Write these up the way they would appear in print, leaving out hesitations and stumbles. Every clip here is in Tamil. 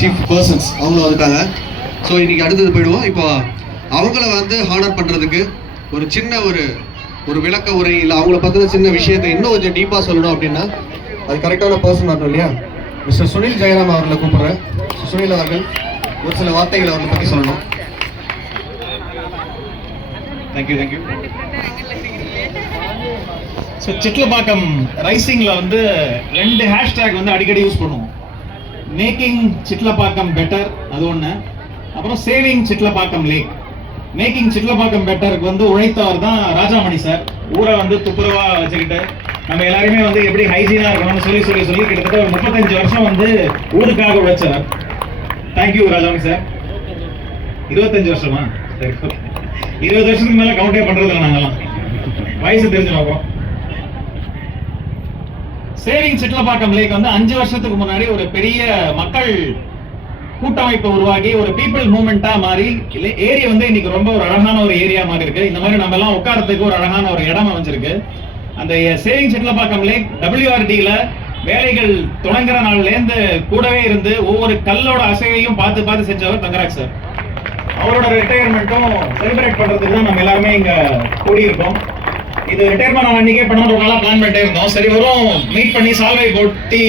சீஃப் பர்சன்ஸ் அவங்களும் வந்துட்டாங்க. ஸோ இன்னைக்கு அடுத்தது போயிடுவோம். இப்போ அவங்கள வந்து ஹானர் பண்ணுறதுக்கு ஒரு சின்ன ஒரு விளக்க உரை இல்லை அவங்கள பற்றின சின்ன விஷயத்தை இன்னும் கொஞ்சம் டீப்பாக சொல்லணும் அப்படின்னா அது கரெக்டான பர்சன் வரணும் இல்லையா? மிஸ்டர் சுனில் ஜெயராம் அவர்களை கூப்பிட்றேன். சுனில் அவர்கள் ஒரு சில வார்த்தைகளை அவர்களை பற்றி சொல்லணும். தேங்க்யூ. ஸோ சிட்லப்பாக்கம் ரைசிங்கில் வந்து 2 ஹேஷ்டேக் வந்து அடிக்கடி யூஸ் பண்ணுவோம். மேக்கிங் சிட்லப்பாக்கம் பெட்டர் அது ஒன்று, அப்புறம் சேவிங் சிட்லப்பாக்கம் லேக். மேக்கிங் சிட்லப்பாக்கம் பெட்டருக்கு வந்து உழைத்தவர் தான் ராஜாமணி சார். ஊரை வந்து துப்புரவா வச்சுக்கிட்டு நம்ம எல்லாருமே வந்து எப்படி ஹைஜீனா இருக்கணும்னு சொல்லி கிட்டத்தட்ட ஒரு 35 வருஷம் வந்து ஊருக்காக உழைச்சவர். Thank you Rajamani sir. 25 வருஷமா? சரி, 20 வருஷத்துக்கு மேல கவுண்டே பண்றது இல்லை நாங்கெல்லாம், வயசு தெரிஞ்சு பார்ப்போம். சேவிங் சிட்லப்பாக்கம் லேக் வந்து 5 வருஷத்துக்கு முன்னாடி ஒரு பெரிய மக்கள் கூட்டமைப்பு உருவாகி ஒரு பீப்புள் மூவ்மெண்டா மாறி ஏரியா வந்து இன்னைக்கு ரொம்ப ஒரு அழகான ஒரு ஏரியா மாதிரி இருக்கு. இந்த மாதிரி நம்ம எல்லாம் உட்காரத்துக்கு ஒரு அழகான ஒரு இடம் அமைஞ்சிருக்கு. அந்த சேவிங் சிட்லப்பாக்கம் லேக் WRDல வேலைகள் தொடங்குற நாள்ல இருந்து கூடவே இருந்து ஒவ்வொரு கல்லோட அசைவையும் பார்த்து செஞ்சவர் தங்கராஜ் சார். அவரோட ரிட்டையர்மெண்ட்டும் செலிப்ரேட் பண்றதுக்கு தான் நம்ம எல்லாருமே இங்க கூடியிருக்கோம். இது ரிட்டையர்மெண்ட் அன்னைக்கே பண்ணணும் ரொம்ப நாளா பிளான் பண்ணிட்டே இருந்தோம். சரி வரும் மீட் பண்ணி சால்வை போட்டி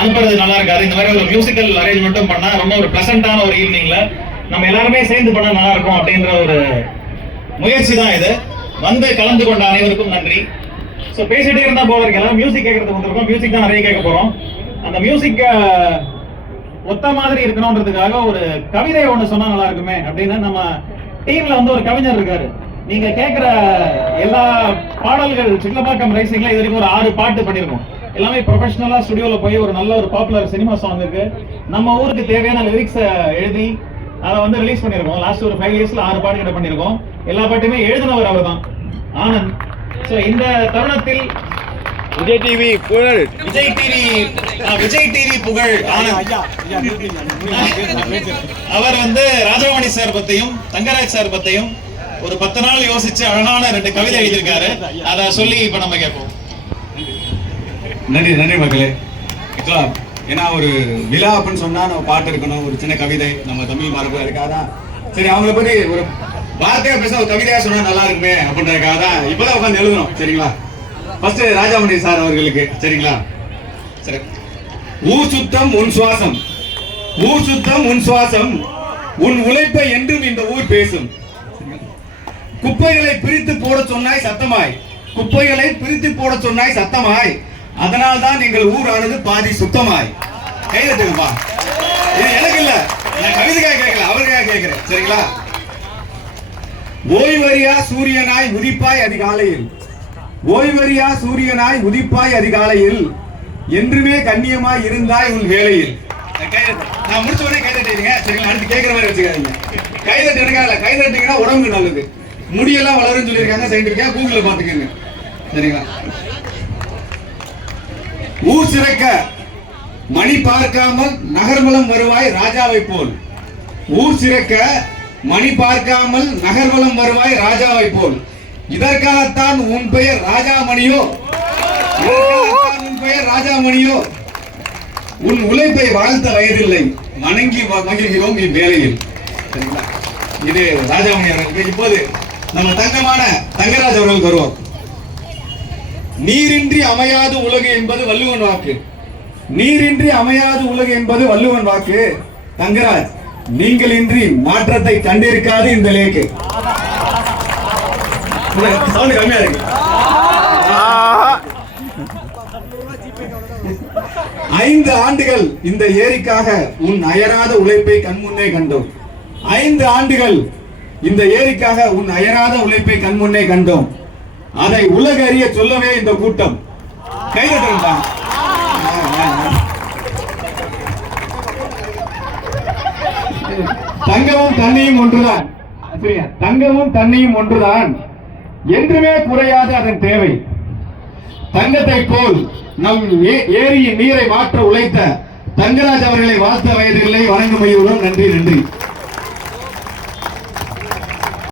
அனுப்புறது நல்லா இருக்காது, இந்த மாதிரி ஒரு மியூசிக்கல் அரேஞ்ச்மெண்ட்டும் பண்ணா ரொம்ப ஒரு பிளசண்டான ஒரு ஈவினிங்ல நம்ம எல்லாருமே சேர்ந்து பண்ணா நல்லா இருக்கும் அப்படின்ற ஒரு முயற்சி தான் இது. வந்து கலந்து கொண்ட அனைவருக்கும் நன்றி. ஸோ பேசிட்டே இருந்தா போல இருக்கலாம், மியூசிக் கேட்கறதுக்கு வந்திருக்கோம். மியூசிக் தான் நிறைய கேட்க போறோம். அந்த மியூசிக் ஒத்த மாதிரி இருக்கணும்ன்றதுக்காக ஒரு கவிதை ஒண்ணு சொன்னா நல்லா இருக்குமே அப்படின்னு நம்ம டீம்ல வந்து ஒரு கவிஞர் இருக்காரு. நீங்க கேட்கிற எல்லா பாடல்கள் சிட்லப்பாக்கம் ரைசிங்ல இது வரைக்கும் ஒரு 6 பாட்டு பண்ணிருக்கோம். எல்லாமே ப்ரொஃபஷனலா ஸ்டுடியோல போய் ஒரு நல்ல ஒரு பாப்புலர் சினிமா சாங்குக்கு நம்ம ஊருக்கு தேவையான லிரிக்ஸை எழுதி அதை வந்து ரிலீஸ் பண்ணிருக்கோம். லாஸ்ட் ஒரு 5 இயர்ஸ்ல 6 பாட்டு கிட்ட பண்ணிருக்கோம். எல்லா பாட்டுமே எழுதினவர் அவர் தான், ஆனந்த். ஸோ இந்த தருணத்தில் விஜய் டிவி புகழ் ஆனந்த் அவர் வந்து ராஜாமணி சார் பத்தியும் தங்கராஜ் சார் பத்தியும் ஒரு 10 நாள் யோசிச்சு அழகான 2 கவிதை எழுதியிருக்காரு. அதை சொல்லி இப்ப நம்ம கேட்போம். நன்றி மக்களே. ஏன்னா ஒரு விழா அப்படின்னு சொன்னா நம்ம பாட்டு இருக்கணும், ஒரு சின்ன கவிதை நம்ம தமிழ் மரபு இருக்காதான். சரி, அவங்கள பத்தி ஒரு வார்த்தையா பேச ஒரு கவிதையா சொன்னா நல்லா இருக்குமே அப்படின்றதுக்காக தான் இப்பதான் உட்காந்து எழுதணும். சரிங்களா? ஃபர்ஸ்ட் ராஜாமணி சார் அவர்களுக்கு. சரிங்களா? சரி. ஊர் சுத்தம் உன் சுவாசம், ஊர் சுத்தம் உன் சுவாசம், உன் உழைப்பை என்றும் இந்த ஊர் பேசும். குப்பைகளை பிரித்து போட சொன்னாய் சத்தமாய், குப்பைகளை பிரித்து போட சொன்னாய் சத்தமாய், அதனால் தான் எங்கள் ஊரானது பாதி சுத்தமாய். கைதட்டுங்கப்பா. இது எனக்கு இல்ல, நான் கவிதைக்காக கேட்கல, அவருக்காக கேட்கிறேன். சரிங்களா? ஓய்வறியா சூரியனாய் உதிப்பாய் அதிகாலையில், ஓய்வறியா சூரியனாய் உதிப்பாய் அதிகாலையில், என்றுமே கண்ணியமாய் இருந்தாய் உன் வேலையில். நான் முடிச்ச உடனே கைதட்டுங்க. சரிங்களா? அடுத்து கேட்கிற மாதிரி வச்சுக்காதீங்க. கைதட்டு எடுக்காத, கைதட்டிங்கன்னா உடம்புக்கு நல்லது, முடியெல்லாம் வளருன்னு சொல்லியிருக்காங்க சயின்டிஃபிக்கா, கூகுள்ல பாத்துக்கங்க. சரிங்களா? ஊர் சிறக்க மணி பார்க்காமல் நகர்வலம் வருவாய் ராஜாவை போல், ஊர் சிறக்க மணி பார்க்காமல் நகர்வலம் வருவாய் ராஜாவை போல், இதற்காகத்தான் உன் பெயர் ராஜாமணியோ, உன் பெயர் ராஜாமணியோ, உன் உழைப்பை வாழ்த்த வயதில்லை, வணங்கி மகிழ்கிறோம் இவ்வேளையில். சரிங்களா? இது ராஜாமணி அவர்களுக்கு. இப்போது நம்ம தங்கமான தங்கராஜ் அவர்கள் வருவோம். நீரின்றி அமையாது உலகு என்பது வள்ளுவன் வாக்கு, நீரின்றி அமையாது உலகு என்பது வள்ளுவன் வாக்கு. தங்கராஜ், நீங்கள் இன்றி மாற்றத்தை கண்டிருக்காது இந்த லேக்கு. சவுண்ட் கம்மியா இருக்கு. 5 ஆண்டுகள் இந்த ஏரிக்காக உன் அயராத உழைப்பை கண்முன்னே கண்டோம். 5 ஆண்டுகள் இந்த ஏரிக்காக உன் அயராத உழைப்பை கண்முன்னே கண்டோம். அதை உலக அறிய சொல்லவே இந்த கூட்டம். கைதட்டுங்க. தங்கமும் தண்ணியும் ஒன்றுதான், தங்கமும் தண்ணியும் ஒன்றுதான், என்றுமே குறையாது அதன் தேவை. தங்கத்தை போல் நம் ஏரியின் நீரை மாற்ற உழைத்த தங்கராஜ் அவர்களை வாழ்த்த வயதில்லை. வணங்கும். நன்றி.